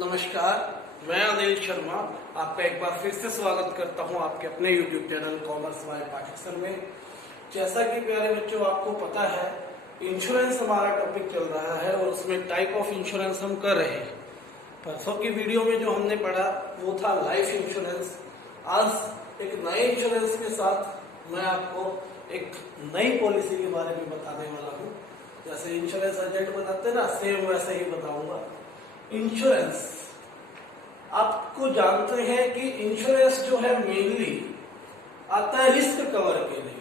नमस्कार, मैं अनिल शर्मा आपका एक बार फिर से स्वागत करता हूं आपके अपने YouTube चैनल कॉमर्स वाई पाठ्यक्रम में। जैसा कि प्यारे बच्चों आपको पता है, इंश्योरेंस हमारा टॉपिक चल रहा है और उसमें टाइप ऑफ इंश्योरेंस हम कर रहे हैं। परसों की वीडियो में जो हमने पढ़ा वो था लाइफ इंश्योरेंस। आज एक नए इंश्योरेंस के साथ मैं आपको एक नई पॉलिसी के बारे में बताने वाला हूँ। जैसे इंश्योरेंस एजेंट बताते ना, सेम वैसे ही बताऊंगा। इंश्योरेंस, आपको जानते हैं कि इंश्योरेंस जो है मेनली आता है रिस्क कवर के लिए।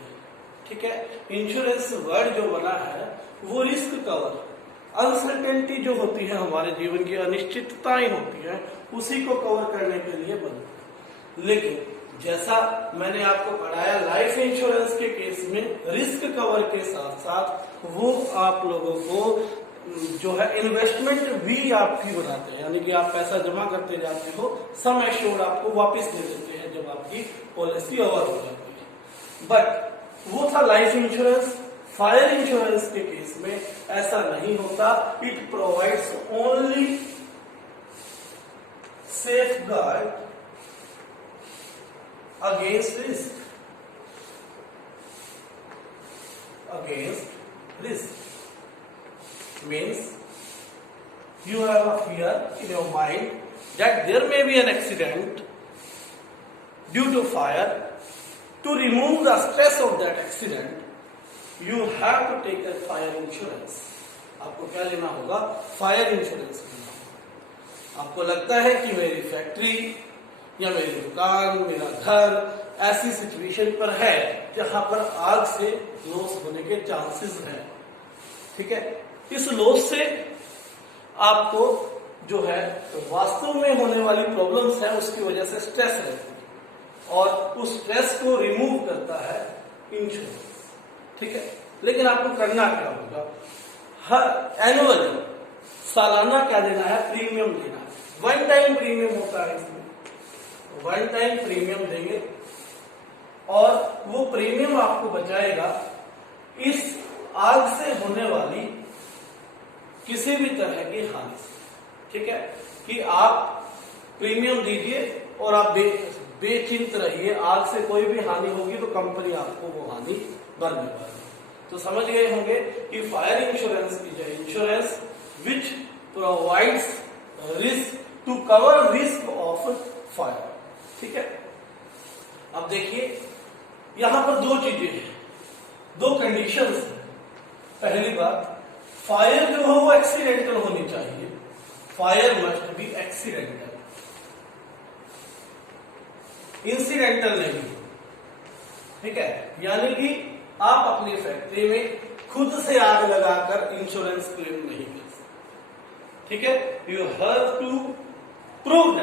ठीक है, इंश्योरेंस वर्ड जो बना है वो रिस्क कवर, अनसर्टेनिटी जो होती है हमारे जीवन की, अनिश्चितताएं होती है, उसी को कवर करने के लिए बना। लेकिन जैसा मैंने आपको पढ़ाया, लाइफ इंश्योरेंस के केस में रिस्क कवर के साथ साथ वो आप लोगों को जो है इन्वेस्टमेंट भी आपकी बनाते हैं, यानी कि आप पैसा जमा करते जाते हो, सम एश्योर्ड आपको वापस दे देते हैं जब आपकी पॉलिसी ओवर हो जाती है। बट वो था लाइफ इंश्योरेंस। फायर इंश्योरेंस के केस में ऐसा नहीं होता। It provides only safeguard against risk, means you have a fear in your mind that there may be an accident due to fire. To remove the stress of that accident you have to take a fire insurance. आपको क्या लेना होगा? Fire insurance लेना होगा। आपको लगता है कि मेरी फैक्ट्री या मेरी दुकान, मेरा घर ऐसी सिचुएशन पर है जहां पर आग से लॉस होने के चांसेस हैं। ठीक है, इस लॉस से आपको जो है तो वास्तव में होने वाली प्रॉब्लम्स है, उसकी वजह से स्ट्रेस रहती है और उस स्ट्रेस को रिमूव करता है इंश्योरेंस। ठीक है, लेकिन आपको करना क्या होगा? हर एनुअली, सालाना क्या देना है? प्रीमियम देना है। वन टाइम प्रीमियम होता है इसमें, वन टाइम प्रीमियम देंगे और वो प्रीमियम आपको बचाएगा इस आग से होने वाली किसी भी तरह की हानि से। ठीक है, कि आप प्रीमियम दीजिए और आप बेचिंत रहिए, आग से कोई भी हानि होगी तो कंपनी आपको वो हानि भरने वाली। तो समझ गए होंगे कि fire insurance is a insurance which provides risk to cover risk of fire. ठीक है, अब देखिए यहां पर दो चीजें हैं, दो कंडीशंस हैं। पहली बात, फायर जो हो वो एक्सीडेंटल होनी चाहिए। Fire must be accidental, incidental नहीं। ठीक है, यानी कि आप अपनी फैक्ट्री में खुद से आग लगाकर इंश्योरेंस क्लेम नहीं कर सकते। ठीक है, you have to prove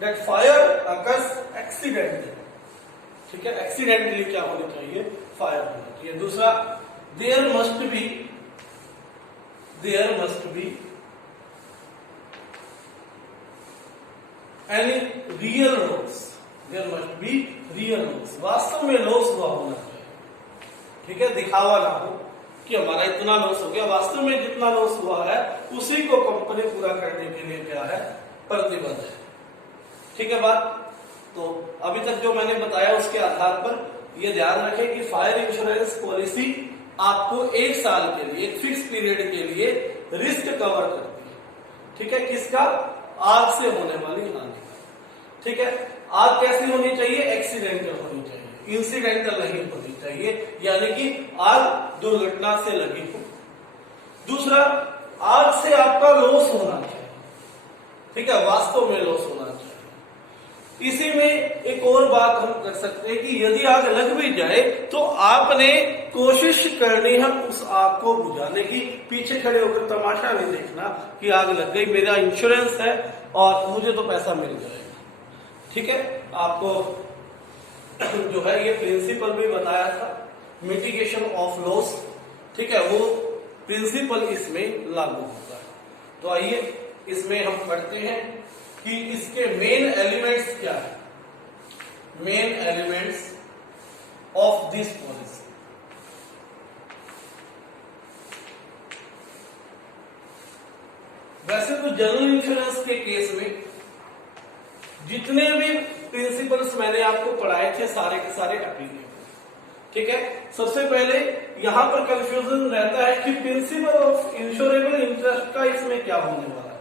that fire occurs accidentally. ठीक है, एक्सीडेंटली क्या होनी चाहिए? फायर होना चाहिए। दूसरा, there must be any real loss, there must be real loss, वास्तव में लॉस हुआ होना चाहिए। ठीक है, दिखावा ना हो कि हमारा इतना लॉस हो गया, वास्तव में जितना लॉस हुआ है उसी को कंपनी पूरा करने के लिए क्या है? प्रतिबद्ध है। ठीक है बात। तो अभी तक जो मैंने बताया उसके आधार पर यह ध्यान रखें कि फायर इंश्योरेंस पॉलिसी आपको एक साल के लिए, एक फिक्स पीरियड के लिए रिस्क कवर करती है। ठीक है, किसका? आग से होने वाली हानि का। ठीक है, आग कैसी होनी चाहिए? एक्सीडेंटल होनी चाहिए, इंसिडेंटल नहीं होनी चाहिए, यानी कि आग दुर्घटना से लगी हो। दूसरा, आग से आपका लॉस होना चाहिए। ठीक है, वास्तव में लॉस होना चाहिए। इसी में एक और बात हम कर सकते हैं कि यदि आग लग भी जाए तो आपने कोशिश करनी है उस आग को बुझाने की। पीछे खड़े होकर तमाशा नहीं देखना कि आग लग गई, मेरा इंश्योरेंस है और मुझे तो पैसा मिल जाएगा। ठीक है, आपको जो है ये प्रिंसिपल भी बताया था, मिटिगेशन ऑफ लॉस। ठीक है, वो प्रिंसिपल इसमें लागू होता है। तो आइए इसमें हम पढ़ते हैं कि इसके मेन एलिमेंट्स क्या है। Main elements of this policy. वैसे तो जनरल इंश्योरेंस के केस में जितने भी प्रिंसिपल्स मैंने आपको पढ़ाए थे सारे के सारे एप्लीकेबल। ठीक है, सबसे पहले यहां पर कंफ्यूजन रहता है कि प्रिंसिपल ऑफ इंश्योरेबल इंटरेस्ट का इसमें क्या होने वाला है।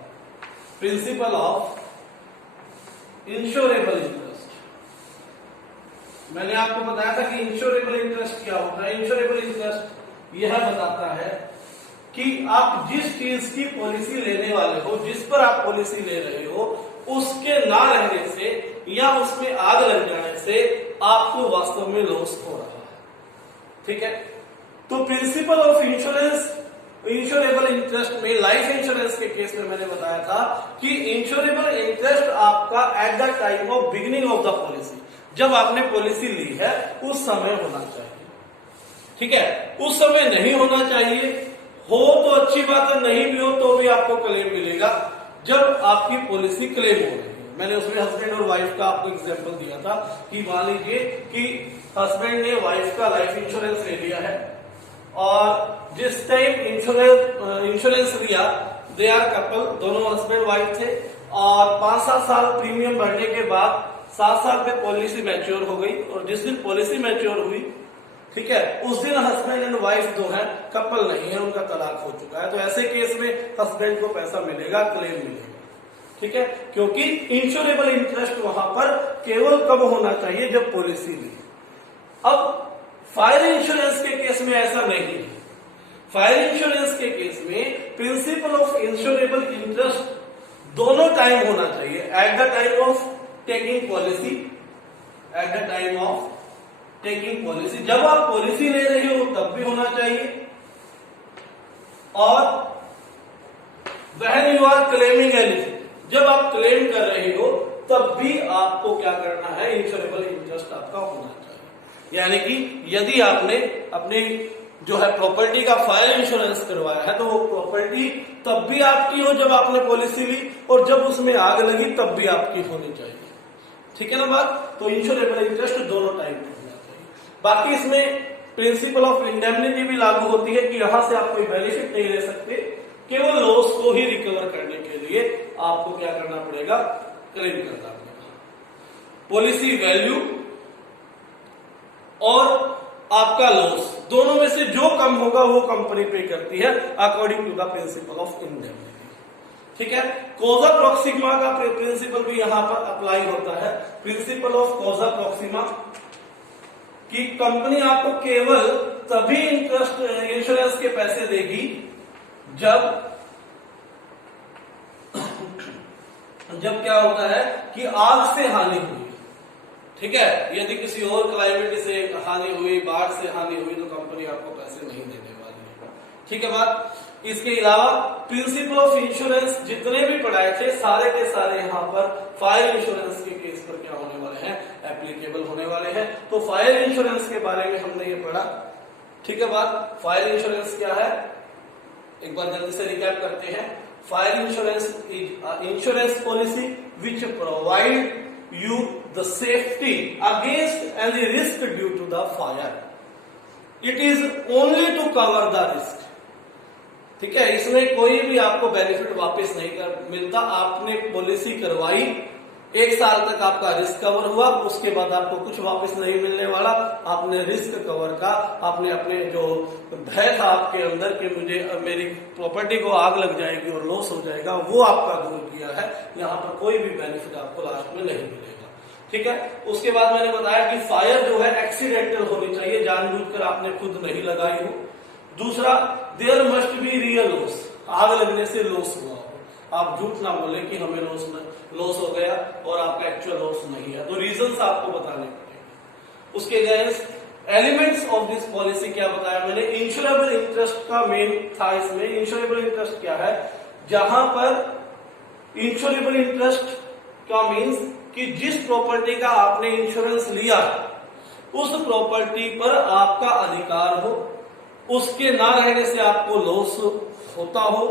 प्रिंसिपल ऑफ इंश्योरेबल इंटरेस्ट, मैंने आपको बताया था कि इंश्योरेबल इंटरेस्ट क्या होता है। इंश्योरेबल इंटरेस्ट यह बताता है कि आप जिस चीज की पॉलिसी लेने वाले हो, जिस पर आप पॉलिसी ले रहे हो, उसके ना रहने से या उसमें आग लग जाने से आपको वास्तव में लॉस हो रहा है। ठीक है, तो प्रिंसिपल ऑफ इंश्योरेबल इंटरेस्ट में लाइफ इंश्योरेंस के केस में मैंने बताया था कि इंश्योरेबल इंटरेस्ट आपका at the time of beginning of the policy, जब आपने पॉलिसी ली है उस समय होना चाहिए। ठीक है, उस समय नहीं होना चाहिए, हो तो अच्छी बात है, नहीं भी हो तो भी आपको क्लेम मिलेगा जब आपकी पॉलिसी क्लेम हो रही है। मैंने उसमें हस्बैंड और वाइफ का आपको एग्जांपल दिया था कि मान लीजिए कि हस्बैंड ने वाइफ का लाइफ इंश्योरेंस ले लिया है और जिस टाइम इंश्योरेंस लिया, दे आर कपल, दोनों हस्बैंड वाइफ थे, और 5-7 साल प्रीमियम भरने के बाद 7 साल पे पॉलिसी मैच्योर हो गई, और जिस दिन पॉलिसी मैच्योर हुई, ठीक है, उस दिन हस्बैंड एंड वाइफ जो है कपल नहीं है, उनका तलाक हो चुका है, तो ऐसे केस में हस्बैंड को पैसा मिलेगा, क्लेम मिलेगा। ठीक है, क्योंकि इंश्योरेबल इंटरेस्ट वहां पर केवल कब होना चाहिए, जब पॉलिसी ली। अब फायर इंश्योरेंस के केस में ऐसा नहीं है। फायर इंश्योरेंस के केस में प्रिंसिपल ऑफ इंश्योरेबल इंटरेस्ट दोनों टाइम होना चाहिए, at the time of taking policy, at the time of taking policy, जब आप पॉलिसी ले रहे हो तब भी होना चाहिए, और when you are claiming anything, जब आप क्लेम कर रहे हो तब भी आपको क्या करना है, इंश्योरेबल इंटरेस्ट आपका होना चाहिए। यानी कि यदि आपने अपनी जो है प्रॉपर्टी का फायर इंश्योरेंस करवाया है, तो वो प्रॉपर्टी तब भी आपकी हो जब आपने पॉलिसी ली, और जब उसमें आग लगी तब भी आपकी होनी चाहिए। ठीक है ना बात, तो इंश्योरेबल इंटरेस्ट दोनों टाइम पे होना चाहिए। बाकी इसमें प्रिंसिपल ऑफ इंडेमनिटी भी लागू होती है कि यहां से आप कोई बेनिफिट नहीं ले सकते, केवल लॉस को ही रिकवर करने के लिए आपको क्या करना पड़ेगा, क्लेम करना पड़ेगा। पॉलिसी वैल्यू और आपका लॉस दोनों में से जो कम होगा वो कंपनी पे करती है according to the principle of indemnity. ठीक है, कॉजा प्रॉक्सिमा का प्रिंसिपल भी यहां पर अप्लाई होता है। प्रिंसिपल ऑफ कॉजा प्रॉक्सिमा कि कंपनी आपको केवल तभी इंटरेस्ट इंश्योरेंस के पैसे देगी जब क्या होता है कि आग से हानि हुई। ठीक है, यदि किसी और क्लाइमेट से हानि हुई, बाढ़ से हानि हुई, तो कंपनी आपको पैसे नहीं देने वाली है। ठीक है बात। इसके अलावा प्रिंसिपल ऑफ इंश्योरेंस जितने भी पढ़ाए थे सारे के सारे यहाँ पर फायर इंश्योरेंस के केस पर क्या होने वाले हैं, एप्लीकेबल होने वाले हैं। तो फायर इंश्योरेंस के बारे में हमने ये पढ़ा। ठीक है बात। फायर इंश्योरेंस क्या है, एक बार जल्दी से रिकैप करते हैं। Fire insurance is insurance policy which provide you the safety against any risk due to the fire. It is only to cover the risk. ठीक है, इसमें कोई भी आपको बेनिफिट वापस नहीं मिलता। आपने पॉलिसी करवाई, 1 साल तक आपका रिस्क कवर हुआ, उसके बाद आपको कुछ वापस नहीं मिलने वाला। आपने रिस्क कवर का, आपने अपने जो भय था आपके अंदर कि मुझे मेरी प्रॉपर्टी को आग लग जाएगी और लॉस हो जाएगा, वो आपका दूर किया है। यहाँ पर कोई भी बेनिफिट आपको लास्ट में नहीं मिलेगा। ठीक है, उसके बाद मैंने बताया कि फायर जो है एक्सीडेंटल होनी चाहिए, जानबूझकर आपने खुद नहीं लगाई हो। दूसरा, there must be real loss, आग लगने से लॉस हुआ हो। आप झूठ ना बोले कि हमें लॉस हो गया और आपका एक्चुअल लॉस नहीं है, तो रीजंस आपको बताने पड़ेंगे। उसके against elements of this policy क्या बताया मैंने, इंश्योरेबल इंटरेस्ट का मेन था इसमें। इंश्योरेबल इंटरेस्ट क्या है, जहां पर इंश्योरेबल इंटरेस्ट का मीन्स कि जिस प्रॉपर्टी का आपने इंश्योरेंस लिया उस प्रॉपर्टी पर आपका अधिकार हो, उसके ना रहने से आपको लॉस होता हो,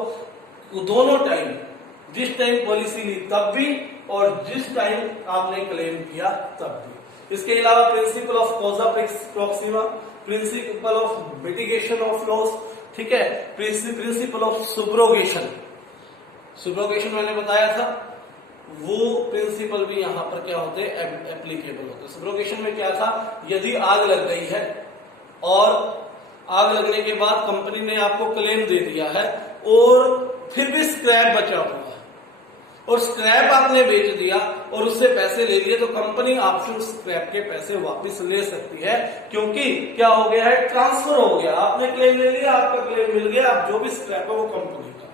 दोनों टाइम, जिस टाइम पॉलिसी ली तब भी और जिस टाइम आपने क्लेम किया तब भी। इसके अलावा principle of कॉजा Proxima, principle of mitigation of loss, ठीक है, प्रिंसिपल ऑफ सुब्रोगेशन, सुब्रोगेशन मैंने बताया था, वो प्रिंसिपल भी यहां पर क्या होते हैं, एप्लीकेबल होते हैं। सुब्रोगेशन में क्या था, यदि आग लग गई है और आग लगने के बाद कंपनी ने आपको क्लेम दे दिया है और फिर भी स्क्रैप बचा हुआ है और स्क्रैप आपने बेच दिया और उससे पैसे ले लिए, तो कंपनी आपसे उस स्क्रैप के पैसे वापस ले सकती है, क्योंकि क्या हो गया है, ट्रांसफर हो गया, आपने क्लेम ले लिया, आपका क्लेम मिल गया, अब जो भी स्क्रैप है वो कंपनी का।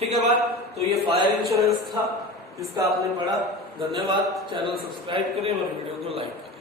ठीक है बात। तो ये फायर इंश्योरेंस था, इसका आपने पढ़ा। धन्यवाद। चैनल सब्सक्राइब करें और वीडियो को लाइक करें।